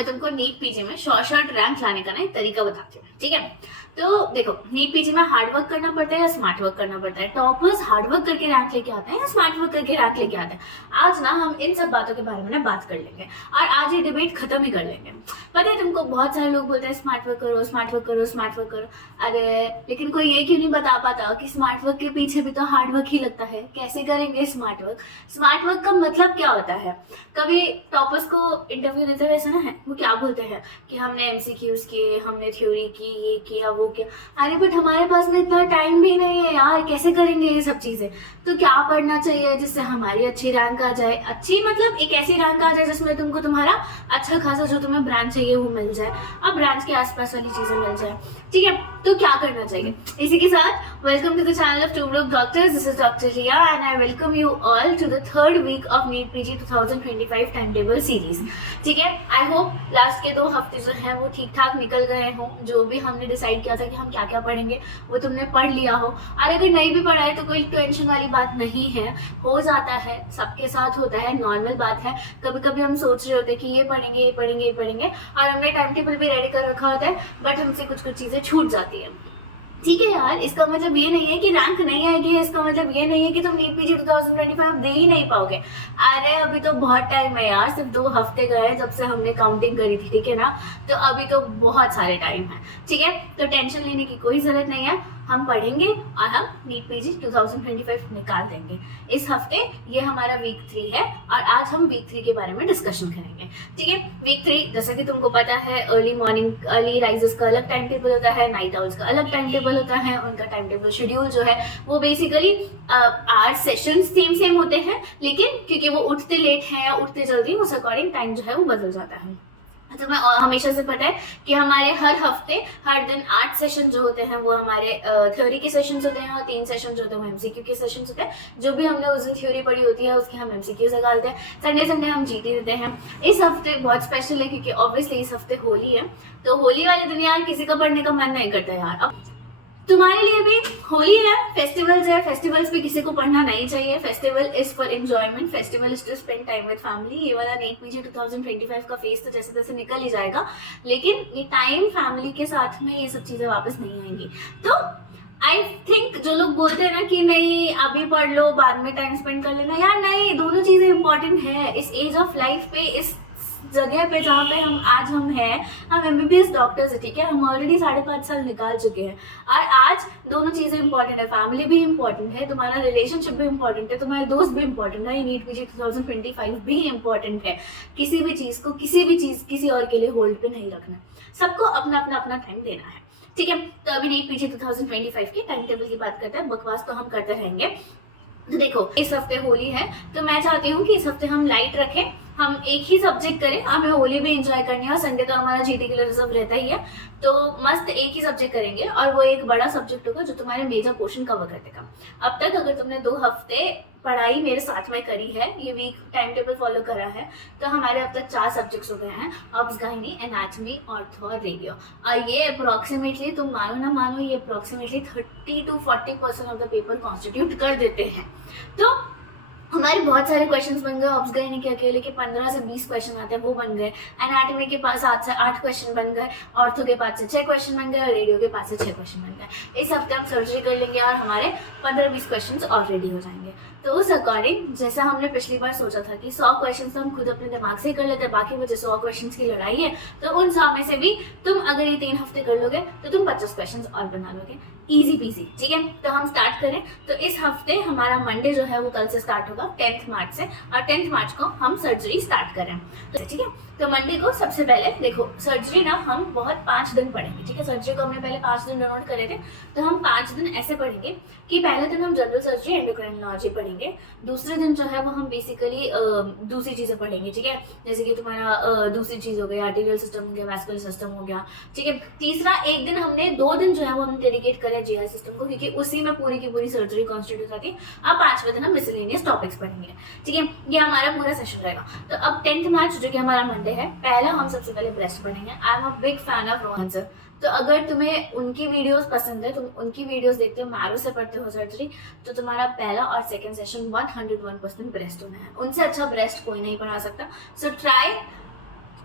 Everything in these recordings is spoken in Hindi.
मैं तुमको नीट पीजी में शॉर्ट रैंक लाने का ना एक तरीका बताती हूँ, ठीक है। तो देखो, नीट पीजी में हार्ड वर्क करना पड़ता है या स्मार्ट वर्क करना पड़ता है? टॉपर्स हार्ड वर्क करके रैंक लेके आते हैं या स्मार्ट वर्क करके रैंक लेके आते हैं? आज ना हम इन सब बातों के बारे में ना बात कर लेंगे और आज ये डिबेट खत्म ही कर लेंगे। पता है तुमको, बहुत सारे लोग बोलते हैं स्मार्ट वर्क करो, स्मार्ट वर्क करो, स्मार्ट वर्क करो। अरे लेकिन कोई ये क्यों नहीं बता पाता कि स्मार्ट वर्क के पीछे भी तो हार्ड वर्क ही लगता है। कैसे करेंगे स्मार्ट वर्क? स्मार्ट वर्क का मतलब क्या होता है? कभी टॉपर्स को इंटरव्यू देते हुए ऐसा ना है, वो क्या बोलते हैं कि हमने एमसीक्यूज किए, हमने थ्योरी की, ये किया वो किया। अरे बट हमारे पास में इतना टाइम भी नहीं है यार, कैसे करेंगे ये सब चीजें? तो क्या पढ़ना चाहिए जिससे हमारी अच्छी रैंक आ जाए? अच्छी मतलब एक ऐसी रैंक आ जाए जिसमें तुमको तुम्हारा अच्छा खासा जो तुम्हें ब्रांच चाहिए वो मिल जाए, अब ब्रांच के आसपास वाली चीजें मिल जाए, ठीक है। तो क्या करना चाहिए? इसी के साथ welcome to the channel of tomorrow's doctors. This is doctor Riya and I welcome you all to the third week of NEET PG 2025 time table series, ठीक है। आई होप लास्ट के 2 हफ्ते जो है वो ठीक ठाक निकल गए हों। जो भी हमने डिसाइड किया था कि हम क्या क्या पढ़ेंगे वो तुमने पढ़ लिया हो, और अगर नहीं भी पढ़ा है तो कोई टेंशन वाली बात नहीं है, हो जाता है, सबके साथ होता है, नॉर्मल बात है। कभी कभी हम सोच रहे होते हैं कि ये पढ़ेंगे ये पढ़ेंगे ये पढ़ेंगे और हमने टाइम टेबल भी रेडी कर रखा होता है, बट हमसे कुछ कुछ चीजें छूट जाती है, ठीक है यार। इसका मतलब ये नहीं है कि रैंक नहीं आएगी, इसका मतलब ये नहीं है कि तुम नीट पीजी 2025 दे ही नहीं पाओगे। अरे अभी तो बहुत टाइम है यार, सिर्फ 2 हफ्ते गए जब से हमने काउंटिंग करी थी, ठीक है ना। तो अभी तो बहुत सारे टाइम है, ठीक है। तो टेंशन लेने की कोई जरूरत नहीं है, हम पढ़ेंगे और हम नीट पीजी 2025 निकाल देंगे। इस हफ्ते ये हमारा वीक 3 है और आज हम वीक 3 के बारे में डिस्कशन करेंगे, ठीक है। वीक 3 जैसा कि तुमको पता है, अर्ली मॉर्निंग अर्ली राइजर्स का अलग टाइम टेबल होता है, नाइट आउल्स का अलग टाइम टेबल होता है। उनका टाइम टेबल शेड्यूल जो है वो बेसिकली 8 सेशंस सेम होते हैं, लेकिन क्योंकि वो उठते लेट हैं या उठते जल्दी, उस अकॉर्डिंग टाइम जो है वो बदल जाता है। तो मैं हमेशा से पता है कि हमारे हर हफ्ते हर दिन 8 सेशन जो होते हैं वो हमारे थ्योरी के सेशंस होते हैं और 3 सेशन जो होते हैं वो एमसीक्यू के सेशंस होते हैं। जो भी हमने उस दिन थ्योरी पढ़ी होती है उसके हम एमसीक्यू निकालते हैं। संडे हम जीटी देते हैं। इस हफ्ते बहुत स्पेशल है क्योंकि ऑब्वियसली इस हफ्ते होली है, तो होली वाले दिन यार किसी का पढ़ने का मन नहीं करता यार। अब तुम्हारे लिए भी होली है, फेस्टिवल्स है, फेस्टिवल्स पे किसी को पढ़ना नहीं चाहिए। Festival is for enjoyment, festival is to spend time with family. ये वाला नीट पीजी 2025 का फेस तो जैसे तैसे निकल ही जाएगा, लेकिन ये टाइम फैमिली के साथ में ये सब चीजें वापस नहीं आएंगी। तो आई थिंक जो लोग बोलते हैं ना कि नहीं अभी पढ़ लो बाद में टाइम स्पेंड कर लेना, यार नहीं, दोनों चीजें इंपॉर्टेंट है इस एज ऑफ लाइफ पे, इस जगह पे जहाँ पे हम हैं, हम एमबीबीएस डॉक्टर्स है, ठीक है। हम ऑलरेडी 5.5 साल निकाल चुके हैं और आज दोनों चीजें इंपॉर्टेंट है। फैमिली भी इंपॉर्टेंट है, तुम्हारा रिलेशनशिप भी इंपॉर्टेंट है, तुम्हारे दोस्त भी इंपॉर्टेंट है, नीट पीजी 2025 भी इंपॉर्टेंट है। किसी भी चीज को किसी और के लिए होल्ड पे नहीं रखना, सबको अपना टाइम देना है, ठीक है। तो अभी नीट पीजी 2025 के टाइम टेबल की बात करते हैं, बकवास तो हम करते रहेंगे। तो देखो, इस हफ्ते होली है तो मैं चाहती हूँ कि इस हफ्ते हम लाइट रखें, हम एक ही सब्जेक्ट करें। हमें होली भी एंजॉय करनी है और संडे तो हमारा जीटी के लिए रिजर्व रहता ही है, तो मस्त एक ही सब्जेक्ट करेंगे और वो एक बड़ा सब्जेक्ट होगा जो तुम्हारे मेजर पोर्शन कवर कर देगा। अब तक अगर तुमने 2 हफ्ते पढ़ाई मेरे साथ में करी है, ये वीक टाइम टेबल फॉलो करा है, तो हमारे अब तक 4 सब्जेक्ट्स हो गए हैं, ऑब्स, गायनी, एनाटॉमी, ऑर्थो और रेडियो। और ये अप्रोक्सीमेटली, तुम मानो ना मानो, ये approximately 30 to 40% of the paper constitute कर देते हैं। तो हमारे बहुत सारे क्वेश्चंस बन गए। ऑब्स गायनी के अकेले के 15 से 20 क्वेश्चन आते हैं, वो बन गए। एनाटॉमी के पास 7 से 8 क्वेश्चन बन गए, ऑर्थो के पास से 6 क्वेश्चन बन गए और रेडियो के पास से 6 क्वेश्चन बन गए। इस हफ्ते हम सर्जरी कर लेंगे और हमारे 15-20 क्वेश्चन और रेडी हो जाएंगे। तो उस अकॉर्डिंग जैसा हमने पिछली बार सोचा था कि 100 क्वेश्चन हम खुद अपने दिमाग से कर लेते हैं, बाकी मुझे 100 क्वेश्चन की लड़ाई है, तो उन 100 में से भी तुम अगर ये 3 हफ्ते कर लोगे तो तुम 50 क्वेश्चन और बना लोगे, इजी पीसी, ठीक है। तो हम स्टार्ट करें। तो इस हफ्ते हमारा मंडे जो है वो कल से स्टार्ट होगा 10 मार्च से, और 10 मार्च को हम सर्जरी स्टार्ट करें, तो ठीक है। तो मंडे को सबसे पहले देखो, सर्जरी ना हम बहुत 5 दिन पढ़ेंगे, ठीक है। सर्जरी को हमने पहले 5 दिन नोट करे थे, तो हम 5 दिन ऐसे पढ़ेंगे कि पहले दिन हम जनरल सर्जरी एंडोक्राइनोलॉजी पढ़ेंगे, दूसरे दिन जो है वो हम बेसिकली दूसरी चीजें पढ़ेंगे, ठीक है। जैसे कि तुम्हारा दूसरी चीज हो गई आर्टेरियल सिस्टम हो गया, वैस्कुलर सिस्टम हो गया, ठीक है। तीसरा एक दिन हमने 2 दिन जो है वो हमने डेडिकेट करे जीआई सिस्टम को, क्योंकि उसी में पूरी की पूरी सर्जरी कॉन्स्टिट्यूट होती है। अब 5वें दिन हम मिसलेनियस टॉपिक्स पढ़ेंगे, ठीक है। ये हमारा पूरा सेशन रहेगा। तो अब 10 मार्च जो कि हमारा मंडे है, पहला हम सबसे पहले ब्रेस्ट पढ़ेंगे। I am a big fan of Rohan sir, तो अगर तुम्हें उनकी वीडियोस पसंद है, तुम उनकी वीडियोस देखते हो, मैरो से पढ़ते हो सर्जरी, तो तुम्हारा पहला और सेकंड सेशन 101% ब्रेस्ट होना है। उनसे अच्छा ब्रेस्ट कोई नहीं पढ़ा सकता। So try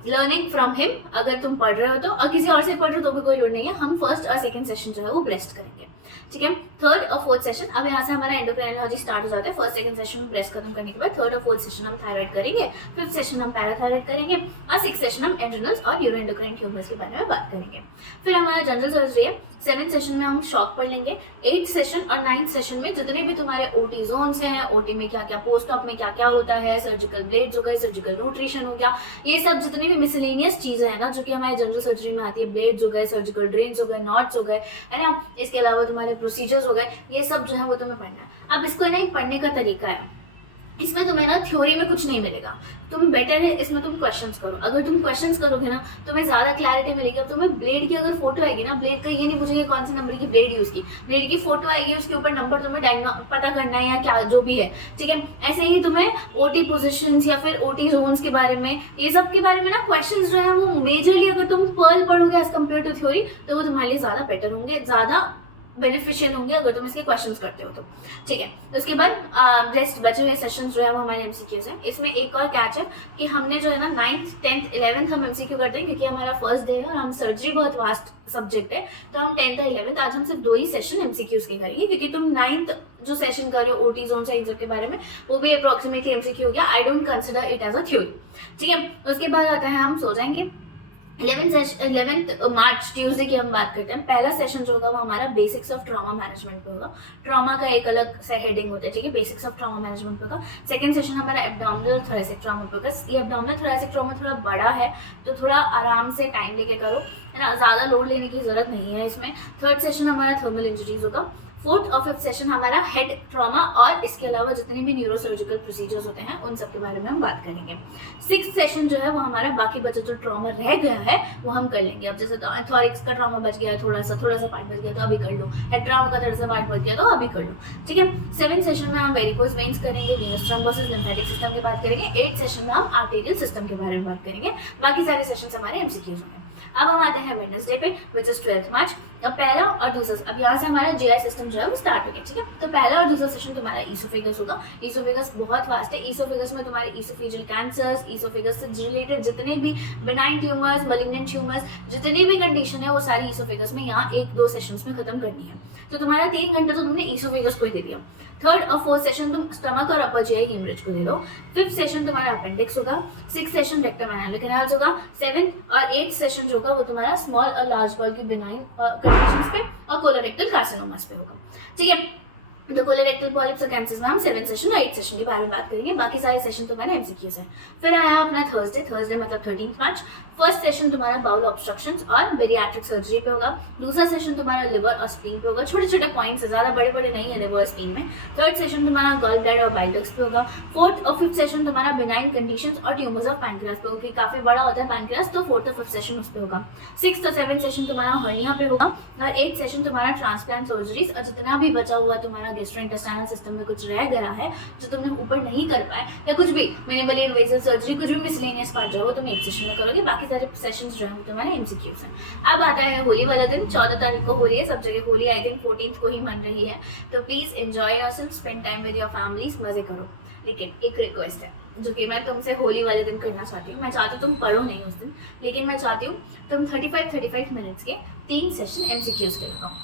learning from him, अगर तुम पढ़ रहे हो तो, और किसी और से पढ़ रहे हो तो भी कोई लोड नहीं है, हम फर्स्ट और सेकंड सेशन जो है वो ब्रेस्ट करेंगे, ठीक है। थर्ड और फोर्थ सेशन, अब यहाँ से हमारा एंडोक्राइनोलॉजी स्टार्ट हो जाता है। फर्स्ट सेकंड सेशन में ब्रेस्ट खत्म करने के बाद थर्ड और फोर्थ सेशन हम थायराइड करेंगे, फिफ्थ सेशन हम पैराथायराइड करेंगे, और सिक्स सेशन हम एड्रेनल्स और यूरोएंडोक्राइन ट्यूमर्स के बारे में बात करेंगे। फिर हमारा जनरल सर्जरी है। सेवेंथ सेशन में हम शॉक पढ़ लेंगे। एट्थ सेशन और नाइन्थ सेशन में जितने भी तुम्हारे ओटी जोन्स हैं, ओटी में क्या क्या, पोस्ट ऑप में क्या क्या होता है, सर्जिकल ब्लेड्स हो गए, सर्जिकल न्यूट्रिशन हो गया, ये सब जितनी भी मिसलेनियस चीजें हैं ना जो कि हमारे जनरल सर्जरी में आती है, ब्लेड्स हो गए, सर्जिकल ड्रेन्स हो गए, नॉट्स हो गए, है ना, इसके अलावा तुम्हारे प्रोसीजर्स हो गए, ये सब जो है वो तुम्हें पढ़ना है। अब इसको ना एक पढ़ने का तरीका है, इसमें तुम्हें ना थ्योरी में कुछ नहीं मिलेगा, तुम बेटर है इसमें तुम क्वेश्चंस करो। अगर तुम क्वेश्चंस करोगे ना तुम्हें ज्यादा क्लैरिटी मिलेगी। अब तुम्हें ब्लेड की अगर फोटो आएगी ना, ब्लेड का ये नहीं पूछेंगे कौन से नंबर की ब्लेड यूज की, ब्लेड की फोटो आएगी, उसके ऊपर नंबर तुम्हें पता करना है या क्या जो भी है, ठीक है। ऐसे ही तुम्हें ओटी पोजिशंस या फिर ओटी जोन्स के बारे में, ये सब के बारे में ना क्वेश्चंस जो है वो मेजरली अगर तुम पर्ल पढ़ोगे एज कम्पेयर टू थ्योरी तो वो तुम्हारे लिए ज्यादा बेटर होंगे, ज्यादा बेनिफिशियल होंगे अगर तुम इसके क्वेश्चंस करते हो तो, ठीक है। उसके बाद रेस्ट बचे हुए सेशंस जो है वो हमारे एमसीक्यूज हैं। इसमें एक और कैच है कि हमने जो है ना 9th 10th 11th हम एमसीक्यू करते हैं क्योंकि हमारा फर्स्ट डे है और हम सर्जरी बहुत वास्ट सब्जेक्ट है, तो हम 10th और 11th आज हम सिर्फ 2 ही सेशन एमसीक्यूज के करेंगे क्योंकि तुम 9th जो सेशन कर रहे हो ओटी जोन से इन सब के बारे में वो भी अप्रोक्सीमेटली एमसीक्यू हो गया। I don't consider it as a theory, ठीक है। उसके बाद आता है हम सो जाएंगे। 11th मार्च ट्यूसडे की हम बात करते हैं। पहला सेशन जो होगा वो हमारा बेसिक्स ऑफ ट्रॉमा मैनेजमेंट पे होगा। ट्रॉमा का एक अलग से हेडिंग होता है, ठीक है, बेसिक्स ऑफ ट्रॉमा मैनेजमेंट पे होगा। सेकंड सेशन हमारा एब्डोमिनल थोरेसिक ट्रॉमा पे होगा। ये एब्डोमिनल थोरेसिक ट्रॉमा थोड़ा बड़ा है तो थोड़ा आराम से टाइम लेके करो, है ना, ज्यादा लोड लेने की जरूरत नहीं है इसमें। थर्ड सेशन हमारा थर्मल इंजरीज होगा। फोर्थ और फिफ्थ सेशन हमारा हेड ट्रॉमा और इसके अलावा जितने भी न्यूरोसर्जिकल प्रोसीजर्स होते हैं उन सब के बारे में हम बात करेंगे। सिक्स्थ सेशन जो है वो हमारा बाकी बचा जो ट्रॉमा रह गया है वो हम कर लेंगे। अब जैसे थॉरिक्स का ट्रॉमा बच गया है, थोड़ा सा पार्ट बच गया तो अभी कर लो, हेड ट्रॉमा का थोड़ा सा पार्ट बच गया तो अभी कर लो, ठीक है। सेवेंथ सेशन में हम वेरिकोज वेन्स करेंगे, वेनस थ्रोम्बोसिस, लिम्फेटिक सिस्टम की बात करेंगे। 8th सेशन में हम आर्टेरियल सिस्टम के बारे में बात करेंगे। बाकी सारे सेशन हमारे एमसीक्यूज होंगे। अब हम आते हैं वेडनेसडे पे विच इज 12th मार्च। अब पहला और दूसरा, अब यहाँ से हमारा जीआई सिस्टम जो है वो स्टार्ट हो गया, ठीक है। तो पहला और दूसरा सेशन तुम्हारा ईसोफेगस होगा। ईसोफेगस बहुत वास्ट है। ईसोफेगस में तुम्हारे ईसोफेजियल कैंसर्स, ईसोफेगस से रिलेटेड जितने भी बेनाइन ट्यूमर्स, मलिग्नेंट ट्यूमर्स, जितनी भी कंडीशन है वो सारी ईसोफेगस में यहाँ 1-2 सेशंस में खत्म करनी है। तो तुम्हारा 3 घंटा तो तुमने ईसोफेगस को ही दे दिया। थर्ड और फोर्थ सेशन तुम स्टमक और अपर जीआई हीमरेज को दे दो। फिफ्थ सेशन तुम्हारा अपेंडिक्स होगा। Six session rectum anal canals होगा। 7th और 8th सेशन जो होगा वो तुम्हारा स्मॉल और लार्ज बॉल की बेनाइन कंडीशंस पे और कोलोरेक्टल कार्सिनोमास पे होगा, ठीक है। तो कोलोरेक्टल पॉलिप्स और कैंसर्स में हम 7th सेशन और 8th सेशन के बारे में बात करेंगे। बाकी सारे सेशन तुम्हारे एमसीक्यूज है। फिर आया अपना थर्सडे मतलब 13th मार्च। फर्स्ट सेशन तुम्हारा बाउल ऑब्स्ट्रक्शंस और बेरियाट्रिक सर्जरी पे होगा। दूसरा सेशन तुम्हारा लिवर और स्प्लीन पे होगा। छोटे छोटे पॉइंट्स है, ज्यादा बड़े बड़े नहीं है लिवर और स्प्लीन में। थर्ड सेशन तुम्हारा गॉल ब्लैडर और बाइल डक्ट्स पे होगा। फोर्थ और फिफ्थ सेशन तुम्हारा बेनाइन कंडीशंस और ट्यूमर्स ऑफ पैंक्रियास पे होगी। काफी बड़ा होता है पैंक्रियास तो फोर्थ और फिफ्थ सेशन उस पे होगा। 6th और 7th सेशन तुम्हारा हर्निया पे होगा और 8th सेशन तुम्हारा ट्रांसप्लांट सर्जरीज और जितना भी बचा हुआ तुम्हारा गैस्ट्रोइंटेस्टाइनल सिस्टम में कुछ रह गया है जो तुमने ऊपर नहीं कर पाए या कुछ भी मिनिमली इन्वेसिव सर्जरी, कुछ भी मिसलेनियस पार्ट जो है वो तुम 8th सेशन में करोगे। बाकी सारे सेशंस जो है तुम्हारे एमसीक्यूज हैं। अब आता है होली वाला दिन। 14 तारीख को होली है, सब जगह होली आई थिंक 14th को ही मन रही है। तो please enjoy yourself, spend time with your families, मजे करो। लेकिन एक रिक्वेस्ट है जो कि मैं तुमसे होली वाले दिन करना चाहती हूँ। मैं चाहती हूँ तुम पढ़ो नहीं उस दिन, लेकिन मैं चाहती हूँ तुम 35 मिनट्स के 3 सेशन एमसीक्यूज के लगाओ।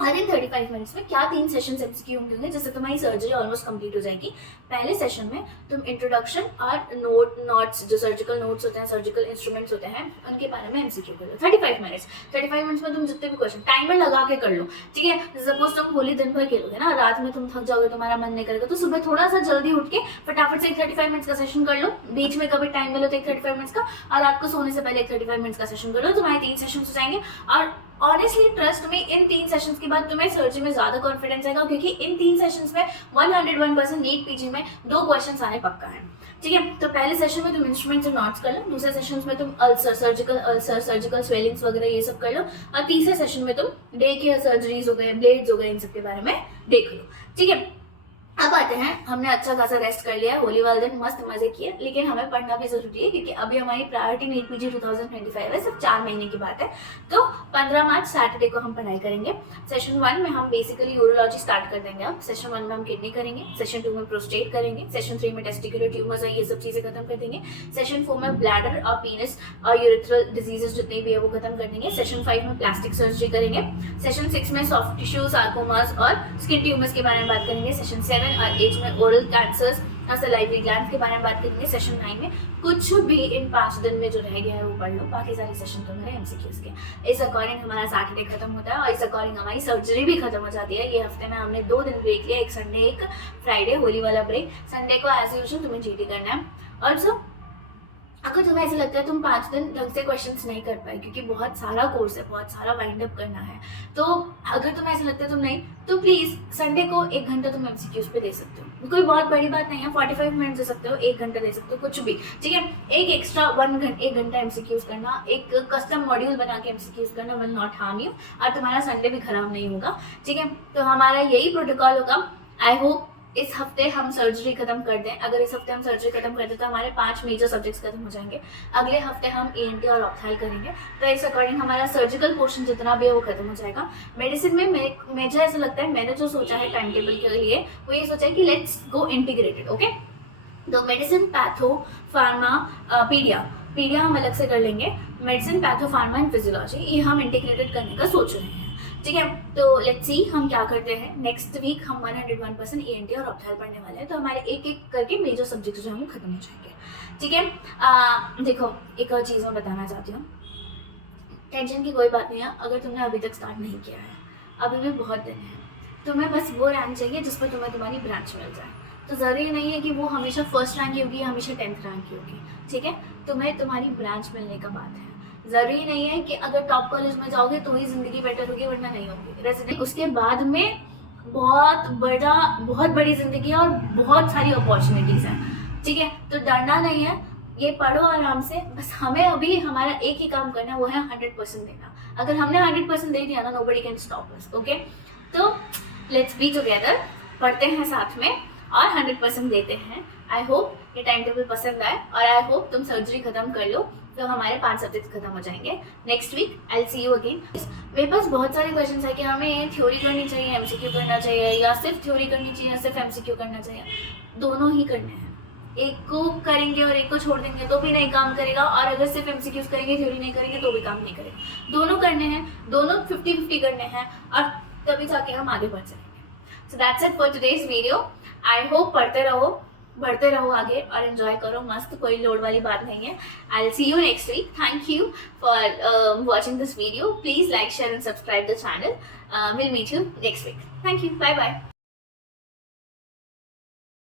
हर इन 35 मिनट्स में क्या 3 सेशन एमसीक्यू होंगे जिससे तुम्हारी सर्जरी ऑलमोस्ट कंप्लीट हो जाएगी। पहले सेशन में तुम इंट्रोडक्शन और नोट्स जो सर्जिकल नोट्स होते हैं, सर्जिकल इंस्ट्रूमेंट्स होते हैं, उनके बारे में एमसीक्यू कर लो। 35 मिनट्स में तुम जितने भी क्वेश्चन टाइमर लगा के कर लो, ठीक है। सपोज तुम होली दिन भर खेलोगे ना, रात में तुम थक जाओगे, तुम्हारा मन नहीं करेगा, तो सुबह थोड़ा सा जल्दी उठ के फटाफट से एक 35 मिनट्स का सेशन कर लो। बीच में कभी टाइम मिलो तो एक 35 मिनट्स का, और रात को सोने से पहले एक 35 मिनट्स का सेशन कर लो। तुम्हारे 3 सेशन हो जाएंगे और ऑनेस्टली ट्रस्ट में इन 3 सेशंस के बाद तुम्हें सर्जरी में ज्यादा कॉन्फिडेंस आएगा क्योंकि इन 3 सेशंस में 101% नीट पीजी में 2 क्वेश्चंस आने पक्का है, ठीक है। तो पहले सेशन में तुम इंस्ट्रूमेंट्स और नोट्स कर लो। दूसरे सेशन में तुम अल्सर, सर्जिकल स्वेलिंग्स वगैरह ये सब कर लो। और तीसरे सेशन में तुम डे केयर सर्जरीज हो गए, ब्लेड्स हो गए, इन सब के बारे में देख लो, ठीक है। अब आते हैं, हमने अच्छा खासा रेस्ट कर लिया, होली वाले दिन मस्त मजे किए, लेकिन हमें पढ़ना भी जरूरी है क्योंकि अभी हमारी प्रायोरिटी नीट पीजी 2025 है, सिर्फ 4 महीने की बात है। तो 15 मार्च सैटरडे को हम पढ़ाई करेंगे। सेशन 1 में हम बेसिकली यूरोलॉजी स्टार्ट कर देंगे। अब सेशन 1 में हम किडनी करेंगे, सेशन 2 में प्रोस्टेट करेंगे, सेशन 3 में टेस्टिकुलर ट्यूमर्स है, ये सब चीजें खत्म कर देंगे। सेशन 4 में ब्लैडर और पीनस और यूरिथ्रल डिजीजेस जितनी भी है वो खत्म कर देंगे। सेशन 5 में प्लास्टिक सर्जरी करेंगे। सेशन 6 में सॉफ्ट टिश्यू सार्कोमास और स्किन ट्यूमर्स के बारे में बात करेंगे। सेशन 7 और 8 में ओरल कैंसर्स और सलाइवरी ग्लैंड्स के बारे में बात करेंगे। सेशन 9 में कुछ भी इन 5 दिन में जो रह गया है वो पढ़ लो, बाकी सारे सेशन तो मेरे एमसीक्यूज के। इस अकॉर्डिंग हमारा सैटरडे खत्म होता है और इस अकॉर्डिंग हमारी सर्जरी भी खत्म हो जाती है। ये हफ्ते में हमने 2 दिन ब्रेक लिया, एक संडे एक फ्राइडे, होली वाला ब्रेक। संडे को एज यूजुअल तुम्हें जीटी करना है। और सो अगर तुम्हें ऐसा लगता है तुम 5 दिन ढंग से क्वेश्चंस नहीं कर पाए क्योंकि बहुत सारा कोर्स है, बहुत सारा वाइंड अप करना है, तो अगर तुम्हें ऐसा लगता है तुम नहीं, तो प्लीज संडे को 1 घंटा तुम एमसीक्यूज पे दे सकते हो। कोई बहुत बड़ी बात नहीं है, 45 मिनट दे सकते हो, 1 घंटा दे सकते हो, कुछ भी ठीक है। एक एक्स्ट्रा 1 घंटा एमसीक्यूज करना, एक कस्टम मॉड्यूल बना के एमसीक्यूज करना विल नॉट हार्म यू और तुम्हारा संडे भी खराब नहीं होगा, ठीक है। तो हमारा यही प्रोटोकॉल होगा। आई होप इस हफ्ते हम सर्जरी खत्म कर दें। अगर इस हफ्ते हम सर्जरी खत्म कर दें तो हमारे 5 मेजर सब्जेक्ट्स खत्म हो जाएंगे। अगले हफ्ते हम ENT और ऑप्थाल करेंगे, तो इस अकॉर्डिंग हमारा सर्जिकल पोर्शन जितना भी है वो खत्म हो जाएगा। मेडिसिन में मुझे ऐसा लगता है, मैंने जो सोचा है टाइम टेबल के लिए वो ये सोचा है कि लेट्स गो इंटीग्रेटेड, ओके। तो मेडिसिन, पैथो, फार्मा, पीडिया हम अलग से कर लेंगे। Medicine, patho, pharma and physiology ये हम इंटीग्रेटेड करने का सोच रहे हैं, ठीक है। तो लेट्स सी हम क्या करते हैं। नेक्स्ट वीक हम 101% ENT और ऑप्थाल पढ़ने वाले हैं, तो हमारे एक एक करके मेजर सब्जेक्ट जो है वो खत्म हो जाएंगे, ठीक है। देखो एक और चीज़ मैं बताना चाहती हूँ, टेंशन की कोई बात नहीं है। अगर तुमने अभी तक स्टार्ट नहीं किया है, अभी भी बहुत दिन है, तुम्हें बस वो रैंक चाहिए जिस पर तुम्हें तुम्हारी ब्रांच मिल जाए। तो ज़रूरी नहीं है कि वो हमेशा फर्स्ट रैंक की होगी, हमेशा 10th रैंक की होगी, ठीक है। तुम्हें तुम्हारी ब्रांच मिलने का बात है। जरूरी नहीं है कि अगर टॉप कॉलेज में जाओगे तो ही जिंदगी बेटर होगी, वरना नहीं होगी। रेजिडेंट उसके बाद में बहुत बड़ी जिंदगी है और बहुत सारी अपॉर्चुनिटीज हैं, ठीक है। तो डरना नहीं है, ये पढ़ो आराम से। बस हमें अभी हमारा एक ही काम करना है, वो है 100% देना। अगर हमने 100% दे दिया ना, nobody can stop us, okay. तो लेट्स बी टुगेदर, पढ़ते हैं साथ में और 100% देते हैं। आई होप ये टाइम टेबल पसंद आए और आई होप तुम सर्जरी खत्म कर लो, तो हमारे 5 सब्जेक्ट खत्म हो जाएंगे। Next week I will see you again. मेरे पास बहुत सारे क्वेश्चंस है कि हमें थ्योरी करनी चाहिए, एमसीक्यू करना चाहिए, या सिर्फ थ्योरी करनी चाहिए या सिर्फ एमसीक्यू करना चाहिए। दोनों ही करने हैं। एक को करेंगे और एक को छोड़ देंगे तो भी नहीं काम करेगा, और अगर सिर्फ एमसीक्यूज करेंगे, थ्योरी नहीं करेंगे तो भी काम नहीं करेगा। दोनों करने हैं, दोनों 50-50 करने हैं, और तभी जाके हम आगे बढ़ सकेंगे। So that's it for today's video. I hope पढ़ते रहो, बढ़ते रहो आगे और एंजॉय करो मस्त, कोई लोड वाली बात नहीं है। I will see you next week. Thank you for watching this video. Please like, share and subscribe the channel. Will meet you next week. Thank you, bye bye.